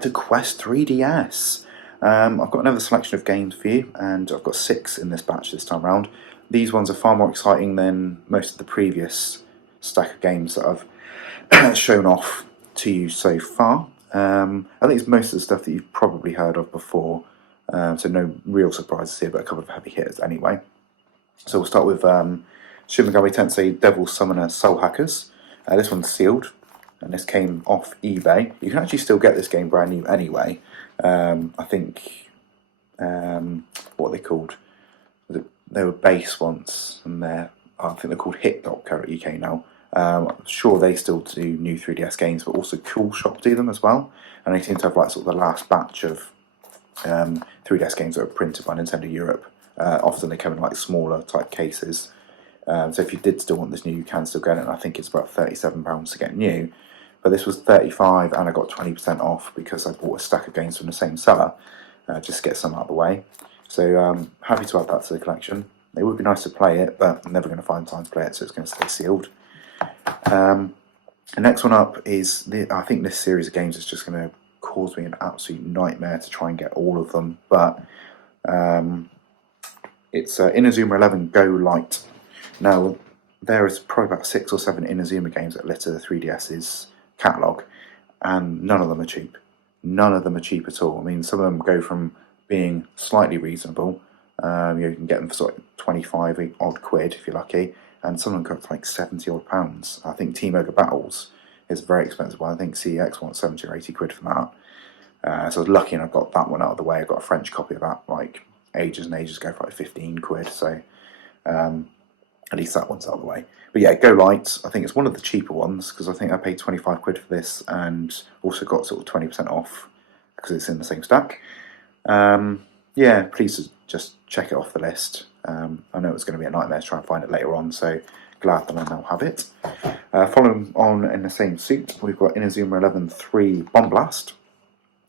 back to Quest 3DS. I've got another selection of games for you, and I've got 6 in this batch this time around. These ones are far more exciting than most of the previous stack of games that I've shown off to you so far. I think it's most of the stuff that you've probably heard of before, so no real surprises here, but a couple of heavy hitters anyway. So we'll start with Shin Megami Tensei Devil Summoner Soul Hackers. This one's sealed, and this came off eBay. You can actually still get this game brand new anyway. I think, what are they called? They were base once, and I think they're called Hit.co.uk now. I'm sure they still do new 3DS games, but also Cool Shop do them as well. And they seem to have like sort of the last batch of 3DS games that are printed by Nintendo Europe. Often they come in like smaller type cases. So if you did still want this new, you can still get it. And I think it's about £37 to get new. But this was £35, and I got 20% off because I bought a stack of games from the same seller, just to get some out of the way. So happy to add that to the collection. It would be nice to play it, but I'm never going to find time to play it, so it's going to stay sealed. The next one up is, I think this series of games is just going to cause me an absolute nightmare to try and get all of them, but it's Inazuma 11 Go Light. Now, there is probably about 6 or 7 Inazuma games that litter the 3DS's catalogue, and none of them are cheap. None of them are cheap at all. I mean, some of them go from being slightly reasonable. You can get them for sort of 25 odd quid if you're lucky, and some of them go for like 70 odd pounds. I think Team Ogre Battles is a very expensive one. I think CEX wants 70 or 80 quid for that. So I was lucky and I got that one out of the way. I got a French copy of that like ages and ages ago for like 15 quid. So at least that one's out of the way. But yeah, Go Light, I think it's one of the cheaper ones because I think I paid 25 quid for this and also got sort of 20% off because it's in the same stack. Yeah, please just check it off the list. I know it's going to be a nightmare to try and find it later on, so glad that I now have it. Following on in the same suit, we've got Inazuma 11 3 Bomb Blast.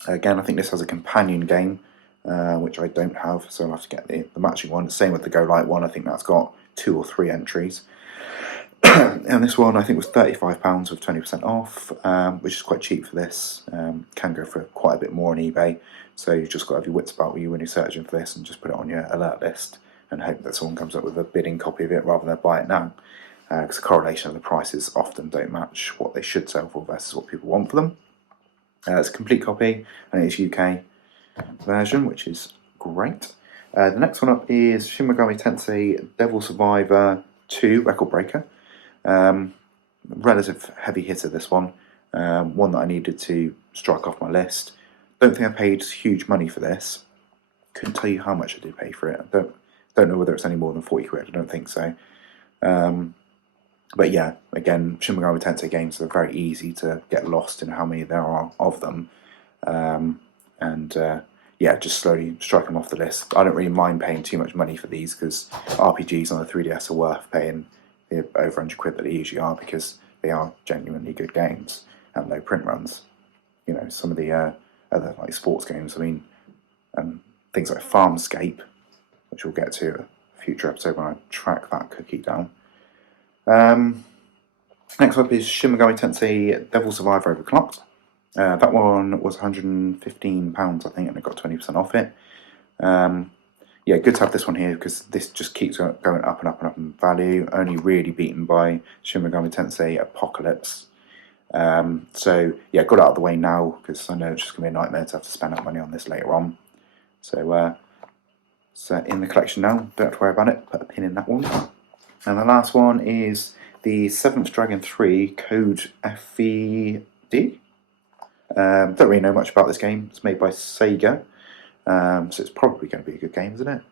Again, I think this has a companion game, which I don't have, so I'll have to get the matching one. Same with the Go Light one, I think that's got 2 or 3 entries. And this one I think was £35 with 20% off, which is quite cheap for this. Can go for quite a bit more on eBay, so you've just got to have your wits about you when you're searching for this and just put it on your alert list and hope that someone comes up with a bidding copy of it rather than buy it now, because the correlation of the prices often don't match what they should sell for versus what people want for them. It's a complete copy, and it's UK version, which is great. The next one up is Shin Megami Tensei Devil Survivor 2 Record Breaker. Relative heavy hitter, this one. One that I needed to strike off my list. Don't think I paid huge money for this. Couldn't tell you how much I did pay for it. I don't know whether it's any more than 40 quid. I don't think so. But yeah, again, Shin Megami Tensei games are very easy to get lost in how many there are of them. Yeah, just slowly strike them off the list. I don't really mind paying too much money for these because RPGs on the 3DS are worth paying the over 100 quid that they usually are because they are genuinely good games and low print runs. You know, some of the other like sports games, I mean, things like Farmscape, which we'll get to a future episode when I track that cookie down. Next up is Shin Megami Tensei Devil Survivor Overclocked. That one was £115, I think, and I got 20% off it. Yeah, good to have this one here because this just keeps going up and up and up in value, only really beaten by Shin Megami Tensei Apocalypse. So yeah, got it out of the way now because I know it's just going to be a nightmare to have to spend that money on this later on. So it's in the collection now, don't have to worry about it, put a pin in that one. And the last one is the 7th Dragon 3 Code FED. Don't really know much about this game. It's made by Sega, so it's probably going to be a good game, isn't it?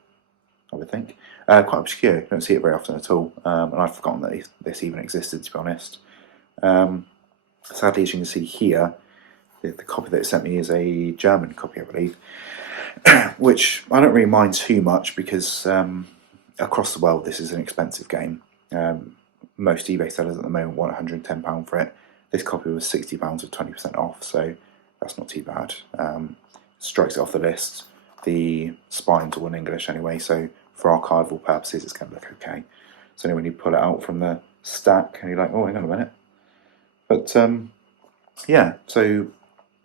I would think. Quite obscure. You don't see it very often at all, and I've forgotten that this even existed, to be honest. Sadly, as you can see here, the copy that it sent me is a German copy, I believe, which I don't really mind too much because across the world this is an expensive game. Most eBay sellers at the moment want £110 for it. This copy was £60 with 20% off, so that's not too bad. Strikes it off the list. The spine's all in English anyway, so for archival purposes it's going to look okay. So when you pull it out from the stack and you're like, oh, hang on a minute. But yeah, so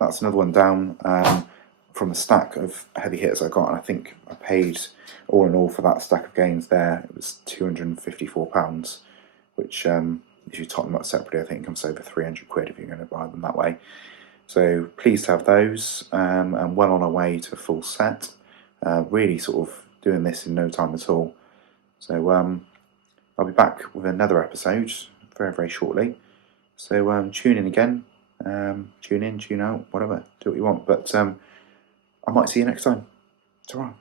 that's another one down from a stack of heavy hitters I got, and I think I paid all in all for that stack of games there. It was £254, which if you top them up separately, I think it comes over 300 quid if you're going to buy them that way. So pleased to have those, and well on our way to a full set. Really sort of doing this in no time at all. So I'll be back with another episode very, very shortly. So tune in again. Tune in, tune out, whatever. Do what you want. But I might see you next time. Ta-ra.